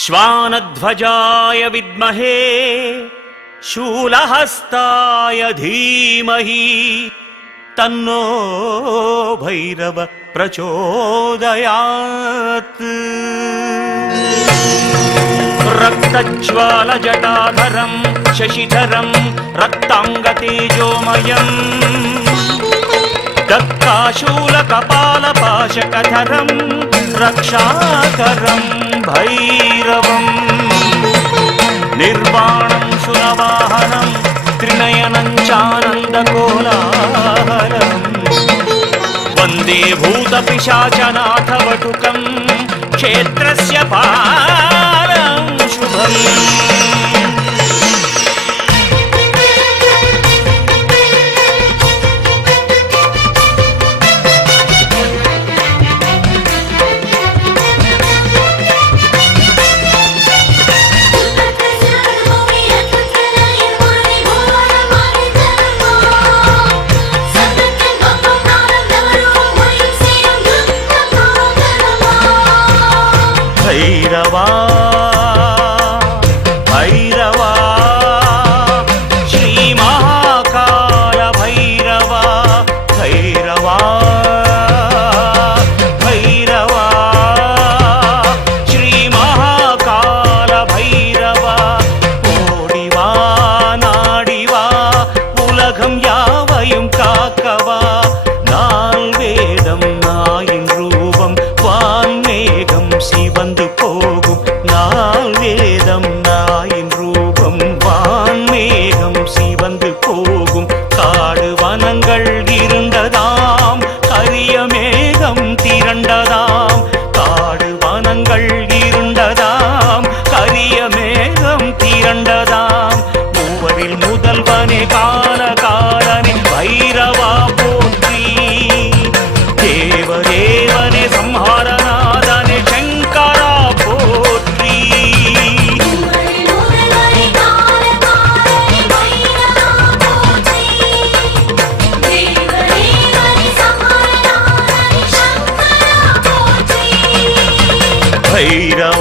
श्वानध्वजाय विद्महे शूलहस्ताय धीमहि तन्नो भैरव प्रचोदयात्। रक्तज्वालजटाधरं शशिधरं रक्ताङ्गतेजोमयम् दत्ताशूलकपालपाशकधरं रक्षाकरं भैरवम्। निर्वाणं सुरवाहनं त्रिनयनं चानन्दकोलाहलम् वन्दे भूतपिशाचनाथवटुकं क्षेत्रस्य पारं शुभम्। भैरवा भैरवा श्री महाकाल भैरवा भैरवा भैरवा श्री महाकाल भैरवा ओडिवा नाडिवा उलगम यावयुम काकवा नाल वेदम नायिन रूपम वान्मेघम சிவந்து போகும் நாள் வேதம் நாயின் ரூபம் வான்மேகம் சிவந்து போகும் காடு வனங்கள் இருண்டதாம் கரிய மேகம் திரண்டதாம் காடு வனங்கள் இருண்டதாம் கரிய மேகம் திரண்டதாம் மூவரில் முதல்வனே காலகாலனே பைரவா போற்றி தேவதேவனே சம்ஹாரநாதனே भैरवा